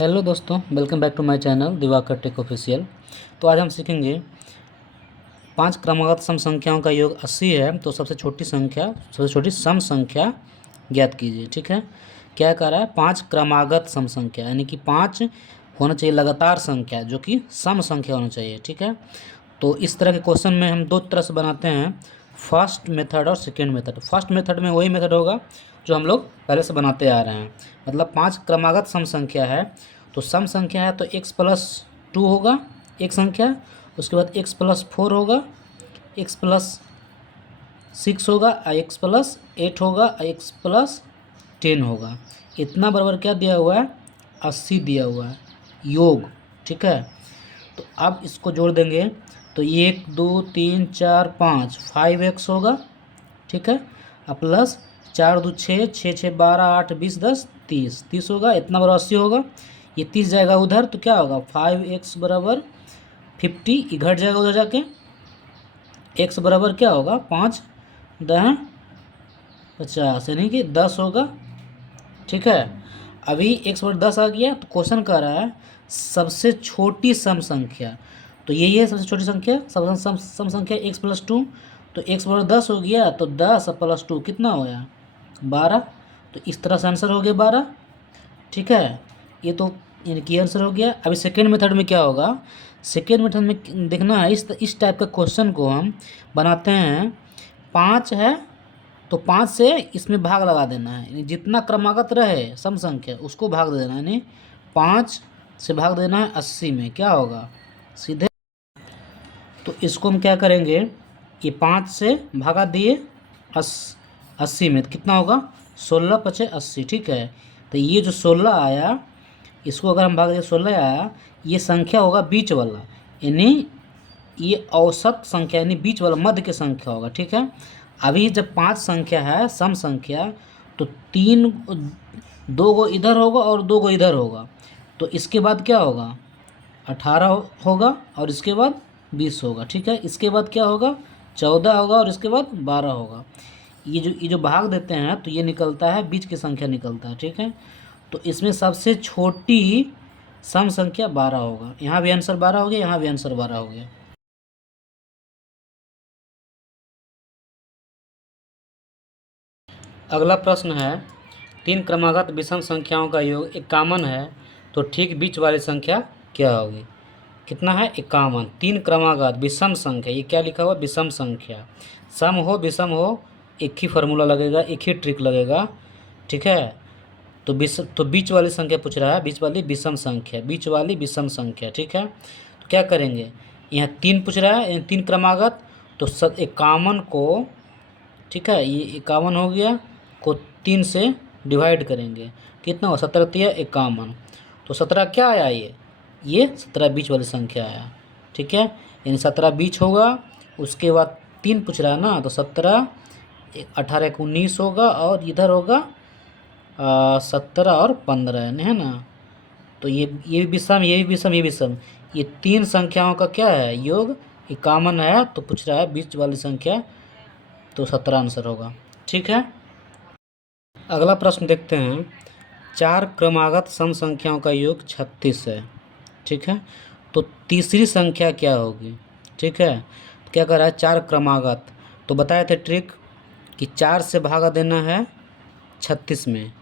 Hello दोस्तों, welcome back to my channel Diwakar tech official. तो आज हम सीखेंगे 5 क्रमागत सम संख्याओं का योग 80 है। तो सबसे छोटी सम संख्या ज्ञात कीजिए। ठीक है, क्या कह रहा है? 5 क्रमागत सम संख्या, यानी कि 5 होना चाहिए लगातार संख्या, जो कि सम संख्या होना चाहिए। ठीक है, तो इस तरह के क्वेश्चन में हम दो तरह से बनाते हैं, फर्स्ट मेथड और सेकेंड मेथड। फर्स्ट मेथड में वही मेथड होगा जो हम लोग पहले से बनाते आ रहे हैं, मतलब 5 क्रमागत सम संख्या है। तो सम संख्या है तो x+2 होगा एक संख्या, उसके बाद x+4 होगा, x+6 होगा, x+8 होगा, x+10 होगा। इतना बराबर क्या दिया हुआ है? 80 दिया हुआ है योग। ठीक है, तो अब इसको जोड़ देंगे तो 1 2 3 4 5 5x होगा। ठीक है, अब प्लस 4 2 6 6 6 12 8 20 10 30 होगा। इतना बराबर 80 होगा। ये 30 जाएगा उधर तो क्या होगा? 5x बराबर 50, ये घट जाएगा उधर जाके। x बराबर क्या होगा? 5 10 50, यानी कि 10 होगा। ठीक है, अभी x बराबर 10 आ गया। तो क्वेश्चन कह रहा है सबसे छोटी सम संख्या, तो यही है सबसे छोटी संख्या, सम संख्या x+2। तो x बराबर 10 हो गया, तो 10 + 2 कितना हो गया? 12। तो इस तरह से आंसर हो गया 12। ठीक है, ये तो यानी कि आंसर हो गया। अभी सेकेंड मेथड में क्या होगा? सेकेंड मेथड में देखना है, इस टाइप का क्वेश्चन को हम बनाते हैं। 5 है तो 5 से इसमें भाग लगा देना है, यानी जितना क्रमागत रहे सम संख्या उसको भाग दे देना है, यानी 5 से भाग देना है 80 में। क्या होगा? सीधे। तो इसको हम क्या करेंगे? ये 5 से भागा दिए 80 में, तो कितना होगा? 16 × 5 = 80। ठीक है, तो ये जो 16 आया, इसको अगर हम भाग दें 16 आया, ये संख्या होगा बीच वाला, यानी ये औसत संख्या, यानी बीच वाला मध्य की संख्या होगा। ठीक है, अभी जब 5 संख्या है सम संख्या, तो 2 गो इधर होगा और 2 गो इधर होगा। तो इसके बाद क्या होगा? 18 होगा और इसके बाद 20 होगा। ठीक है, इसके बाद क्या होगा? 14 होगा और इसके बाद 12 होगा। ये जो भाग देते हैं तो ये निकलता है, बीच की संख्या निकलता है। ठीक है, तो इसमें सबसे छोटी सम संख्या 12 होगा। यहाँ भी आंसर 12 हो गया, यहाँ भी आंसर 12 हो गया। अगला प्रश्न है, 3 क्रमागत विषम संख्याओं का योग 51 है, तो ठीक बीच वाली संख्या क्या होगी? कितना है? 51। 3 क्रमागत विषम संख्या, ये क्या लिखा हुआ? विषम संख्या। सम हो विषम हो, एक ही फार्मूला लगेगा, एक ही ट्रिक लगेगा। ठीक है, तो बीच वाली संख्या पूछ रहा है, बीच वाली विषम संख्या, बीच वाली विषम संख्या। ठीक है, तो क्या करेंगे? यहाँ 3 पूछ रहा है, 3 क्रमागत, तो 51 को, ठीक है, ये 51 हो गया, को 3 से डिवाइड करेंगे, कितना हो? 17 × 51। तो 17 क्या आया? ये 17 बीच वाली संख्या आया। ठीक है, यानी 17 बीच होगा। उसके बाद 3 पूछ रहा है ना, तो 17 18 × 19 होगा, और इधर होगा 17 और 15, है ना। तो ये भी विषम, ये भी विषम, ये विषम, ये 3 संख्याओं का क्या है? योग 51 है। तो पूछ रहा है बीच वाली संख्या, तो 17 आंसर होगा। ठीक है, अगला प्रश्न देखते हैं। 4 क्रमागत सम संख्याओं का योग 36 है। ठीक है, तो तीसरी संख्या क्या होगी? ठीक है, तो क्या कर रहा है? 4 क्रमागत, तो बताए थे ट्रिक कि 4 से भागा देना है 36 में,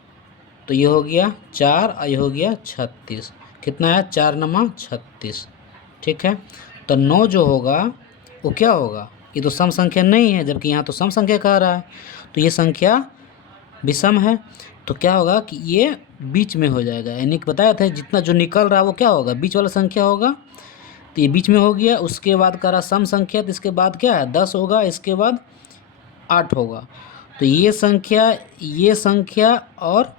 तो ये हो गया 4 और ये हो गया 36। कितना है? 4 × 9 = 36। ठीक है, तो 9 जो होगा वो क्या होगा? ये तो सम संख्या नहीं है, जबकि यहाँ तो सम संख्या कह रहा है, तो ये संख्या विषम है। तो क्या होगा कि ये बीच में हो जाएगा, यानी कि बताया था जितना जो निकल रहा है वो क्या होगा? बीच वाला संख्या होगा। तो ये बीच में हो गया। उसके बाद कह रहा सम संख्या, तो इसके बाद क्या है? 10 होगा, इसके बाद 8 होगा। तो ये संख्या और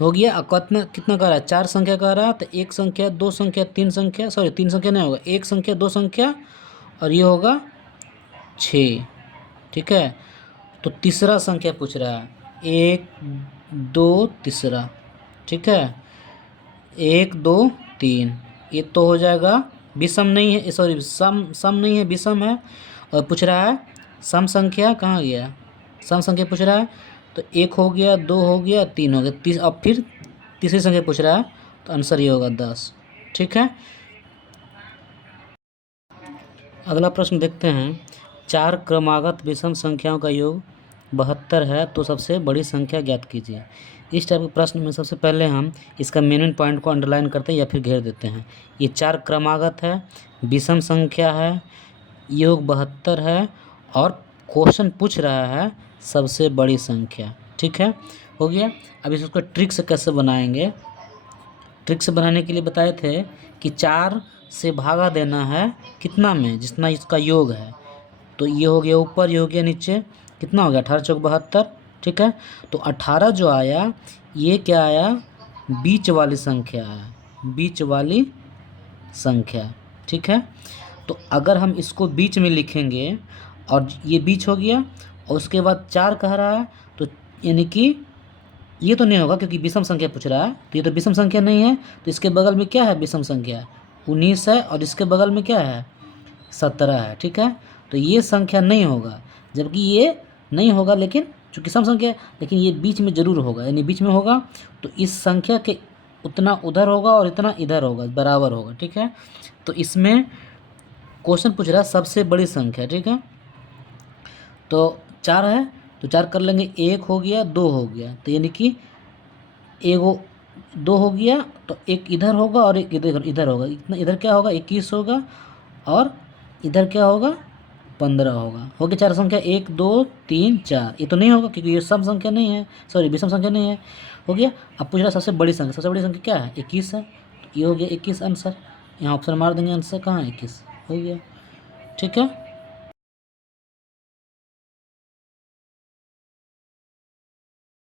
हो गया। कितना कितना कह रहा है? 4 संख्या कह रहा है, तो 1 संख्या 2 संख्या 3 संख्या, सॉरी 3 संख्या नहीं होगा, 1 संख्या 2 संख्या, और ये होगा 6। ठीक है, तो तीसरा संख्या पूछ रहा है, 1 2 तीसरा। ठीक है, 1 2 3, ये तो हो जाएगा विषम नहीं है, सॉरी सम नहीं है, विषम है। और पूछ रहा है सम संख्या, कहाँ गया? सम संख्या पूछ रहा है, तो 1 हो गया, 2 हो गया, 3 हो गया, अब फिर तीसरी संख्या पूछ रहा है, तो आंसर ये होगा 10। ठीक है, अगला प्रश्न देखते हैं। 4 क्रमागत विषम संख्याओं का योग 72 है, तो सबसे बड़ी संख्या ज्ञात कीजिए। इस टाइप के प्रश्न में सबसे पहले हम इसका मेन पॉइंट को अंडरलाइन करते हैं या फिर घेर देते हैं। ये 4 क्रमागत है, विषम संख्या है, योग 72 है, और क्वेश्चन पूछ रहा है सबसे बड़ी संख्या। ठीक है, हो गया। अब इसको ट्रिक से कैसे बनाएंगे। ट्रिक से बनाने के लिए बताए थे कि 4 से भागा देना है कितना में, जितना इसका योग है। तो ये हो गया ऊपर, ये हो गया नीचे, कितना हो गया 18 चौक 72। ठीक है, तो 18 जो आया ये क्या आया, बीच वाली संख्या है, बीच वाली संख्या। ठीक है, तो अगर हम इसको बीच में लिखेंगे और ये बीच हो गया और उसके बाद 4 कह रहा है, तो यानी कि ये तो नहीं होगा क्योंकि विषम संख्या पूछ रहा है, तो ये तो विषम संख्या नहीं है। तो इसके बगल में क्या है, विषम संख्या 19 है, और इसके बगल में क्या है 17 है। ठीक है, तो ये संख्या नहीं होगा, जबकि ये नहीं होगा, लेकिन चूँकि सम संख्या है, लेकिन ये बीच में ज़रूर होगा, यानी बीच में होगा तो इस संख्या के उतना उधर होगा और इतना इधर होगा, बराबर होगा। ठीक है, तो इसमें क्वेश्चन पूछ रहा है सबसे बड़ी संख्या। ठीक है, तो 4 है तो 4 कर लेंगे, 1 हो गया, 2 हो गया, तो यानी कि एगो 2 हो गया, तो एक इधर होगा और एक इधर होगा, इतना इधर क्या होगा 21 होगा, और इधर क्या होगा 15 होगा। हो गया 4 संख्या, 1 2 3 4। ये तो नहीं होगा क्योंकि ये सम संख्या नहीं है, सॉरी विषम संख्या नहीं है। हो गया। अब पूछ रहा सबसे बड़ी संख्या, सबसे बड़ी संख्या क्या है 21 है, तो ये हो गया 21 आंसर। यहाँ ऑप्शन मार देंगे, आंसर कहाँ है 21, हो गया। ठीक है।